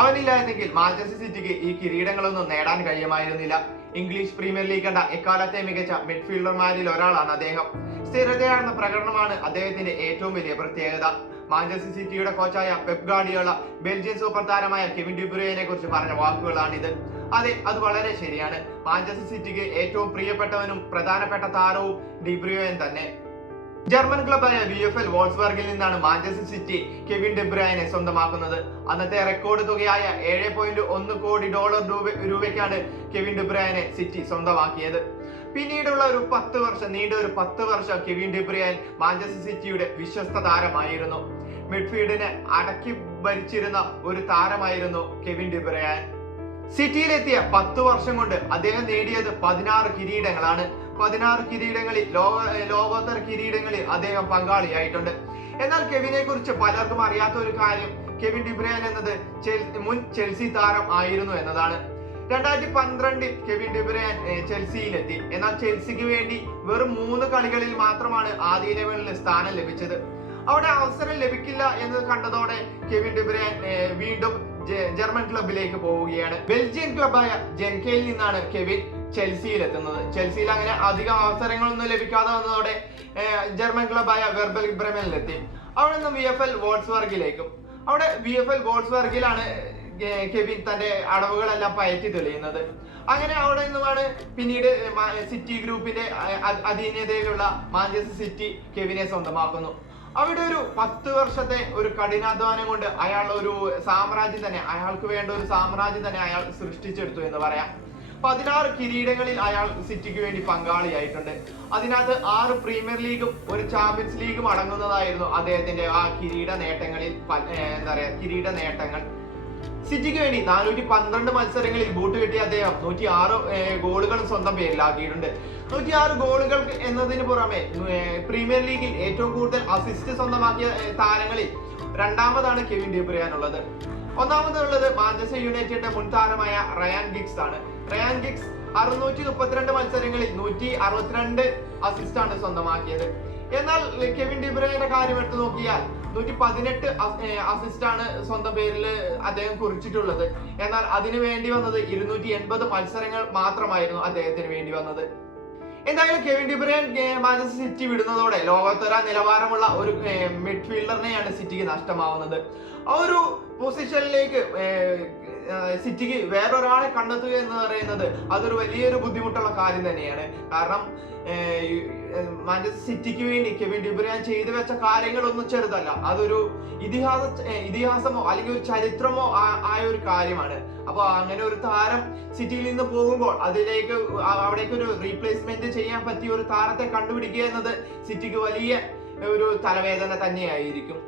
അവനില്ലായിരുന്നെങ്കിൽ Manchester സിറ്റിക്ക് ഈ കിരീടങ്ങളൊന്നും നേടാൻ കഴിയുമായിരുന്നില്ല. ഇംഗ്ലീഷ് പ്രീമിയർ ലീഗ് കണ്ട എക്കാലത്തെ മികച്ച മിഡ്ഫീൽഡർമാരിൽ ഒരാളാണ് അദ്ദേഹം. സ്ഥിരതയാർന്ന പ്രകടനമാണ് അദ്ദേഹത്തിന്റെ ഏറ്റവും വലിയ പ്രത്യേകത. മാഞ്ചസ്റ്റർ സിറ്റിയുടെ കോച്ചായ പെപ് ഗാർഡിയോള ബെൽജിയൻ സൂപ്പർ താരമായ കെവിൻ ഡി ബ്രൂയിനെ കുറിച്ച് പറഞ്ഞ വാക്കുകളാണിത്. അതെ, അത് വളരെ ശരിയാണ്. മാഞ്ചസ്റ്റർ സിറ്റിക്ക് ഏറ്റവും പ്രിയപ്പെട്ടവനും പ്രധാനപ്പെട്ട താരവും ഡി ബ്രൂയിൻ തന്നെ. ജർമ്മൻ ക്ലബായ VfL വോൾസ്ബർഗിൽ നിന്നാണ് മാഞ്ചസ്റ്റർ സിറ്റി കെവിൻ ഡി ബ്രൂയിനെ സ്വന്തമാക്കുന്നത്. അന്നത്തെ റെക്കോർഡ് തുകയായ $7.1 കോടി രൂപയ്ക്കാണ് കെവിൻ ഡി ബ്രൂയിനെ സിറ്റി സ്വന്തമാക്കിയത്. പിന്നീടുള്ള നീണ്ട ഒരു 10 വർഷം കെവിൻ ഡി ബ്രൂയിൻ മാഞ്ചസ്റ്റർ സിറ്റിയുടെ വിശ്വസ്ത താരമായിരുന്നു. മിഡ്ഫീൽഡിനെ അടക്കി ഭരിച്ചിരുന്ന ഒരു താരമായിരുന്നു കെവിൻ ഡി ബ്രൂയിൻ. സിറ്റിയിലെത്തിയ 10 വർഷം കൊണ്ട് അദ്ദേഹം നേടിയത് 16 കിരീടങ്ങളാണ്. 16 കിരീടങ്ങളിൽ ലോകോത്തര കിരീടങ്ങളിൽ അദ്ദേഹം പങ്കാളിയായിട്ടുണ്ട്. എന്നാൽ കെവിനെ കുറിച്ച് പലർക്കും അറിയാത്ത ഒരു കാര്യം കെവിൻ ഡി ബ്രൂയിൻ എന്നത് മുൻ ചെൽസി താരം ആയിരുന്നു എന്നതാണ്. 2012 കെവിൻ ഡി ബ്രൂയിൻ ചെൽസിയിലെത്തി. എന്നാൽ ചെൽസിക്ക് വേണ്ടി വെറും 3 കളികളിൽ മാത്രമാണ് ആദ്യ 11-ൽ സ്ഥാനം ലഭിച്ചത്. അവിടെ അവസരം ലഭിക്കില്ല എന്ന് കണ്ടതോടെ കെവിൻ ഡി ബ്രൂയിൻ വീണ്ടും ജർമ്മൻ ക്ലബിലേക്ക് പോവുകയാണ്. ബെൽജിയൻ ക്ലബായ ജെൻകയിൽ നിന്നാണ് കെവിൻ ചെൽസിയിൽ എത്തുന്നത്. ചെൽസിയിൽ അങ്ങനെ അധികം അവസരങ്ങളൊന്നും ലഭിക്കാതെ വന്നതോടെ ജർമ്മൻ ക്ലബായ വെർബൽ ബ്രെമനിലെത്തി. അവിടെ നിന്ന് VfL വോൾസ്ബർഗിലേക്കും. അവിടെ VfL വോൾസ്ബർഗിലാണ് കെവിൻ തന്റെ അടവുകളെല്ലാം പയറ്റി തെളിയുന്നത്. അങ്ങനെ അവിടെ നിന്നുമാണ് പിന്നീട് സിറ്റി ഗ്രൂപ്പിന്റെ അധീനതയിലുള്ള മാഞ്ചസ്റ്റർ സിറ്റി കെവിനെ സ്വന്തമാക്കുന്നു. അവിടെ ഒരു 10 വർഷത്തെ ഒരു കഠിനാധ്വാനം കൊണ്ട് അയാൾ ഒരു സാമ്രാജ്യം തന്നെ, അയാൾക്ക് വേണ്ട ഒരു സാമ്രാജ്യം തന്നെ അയാൾ സൃഷ്ടിച്ചെടുത്തു എന്ന് പറയാം. 16 കിരീടങ്ങളിൽ അയാൾ സിറ്റിക്ക് വേണ്ടി പങ്കാളിയായിട്ടുണ്ട്. അതിനകത്ത് 6 പ്രീമിയർ ലീഗും ഒരു ചാമ്പ്യൻസ് ലീഗും അടങ്ങുന്നതായിരുന്നു അദ്ദേഹത്തിന്റെ ആ കിരീട നേട്ടങ്ങൾ. സിറ്റിക്ക് വേണ്ടി 412 മത്സരങ്ങളിൽ ബൂട്ട് കെട്ടിയ അദ്ദേഹം 106 ഗോളുകൾ സ്വന്തം പേരിലാക്കിയിട്ടുണ്ട്. 106 ഗോളുകൾ എന്നതിന് പുറമെ പ്രീമിയർ ലീഗിൽ ഏറ്റവും കൂടുതൽ അസിസ്റ്റ് സ്വന്തമാക്കിയ താരങ്ങളിൽ രണ്ടാമതാണ് കെവിൻ ഡി ബ്രൂയിൻ ഉള്ളത്. ഒന്നാമതുള്ളത് മാഞ്ചസ്റ്റർ യുണൈറ്റഡിന്റെ മുൻ താരമായ റയാൻ ഗിഗ്സ് ആണ്. റയാൻ ഗിഗ്സ് 632 മത്സരങ്ങളിൽ 162 അസിസ്റ്റ് ആണ് സ്വന്തമാക്കിയത്. എന്നാൽ കെവിൻ ഡി ബ്രൂയിന്റെ കാര്യം എടുത്തു നോക്കിയാൽ 118 അസിസ്റ്റ് ആണ് സ്വന്തം പേരിൽ അദ്ദേഹം കുറിച്ചിട്ടുള്ളത്. എന്നാൽ അതിനു വേണ്ടി വന്നത് 280 മത്സരങ്ങൾ മാത്രമായിരുന്നു അദ്ദേഹത്തിന് വേണ്ടി വന്നത്. എന്തായാലും Kevin De Bruyne Manchester City വിടുന്നതോടെ ലോകോത്തര നിലവാരമുള്ള ഒരു മിഡ്ഫീൽഡറിനെയാണ് സിറ്റിക്ക് നഷ്ടമാവുന്നത്. ആ ഒരു പൊസിഷനിലേക്ക് സിറ്റിക്ക് വേറൊരാളെ കണ്ടെത്തുക എന്ന് പറയുന്നത് അതൊരു വലിയൊരു ബുദ്ധിമുട്ടുള്ള കാര്യം തന്നെയാണ്. കാരണം മാഞ്ചസ്റ്റർ സിറ്റിക്ക് വേണ്ടി കെവിൻ ഡി ബ്രൂയിൻ ചെയ്തു വെച്ച കാര്യങ്ങളൊന്നും ചെറുതല്ല. അതൊരു ഇതിഹാസമോ അല്ലെങ്കിൽ ഒരു ചരിത്രമോ ആയ ഒരു കാര്യമാണ്. അപ്പൊ അങ്ങനെ ഒരു താരം സിറ്റിയിൽ നിന്ന് പോകുമ്പോൾ അവിടേക്ക് ഒരു റീപ്ലേസ്മെന്റ് ചെയ്യാൻ പറ്റിയ ഒരു താരത്തെ കണ്ടുപിടിക്കുക എന്നത് സിറ്റിക്ക് വലിയ ഒരു തലവേദന തന്നെയായിരിക്കും.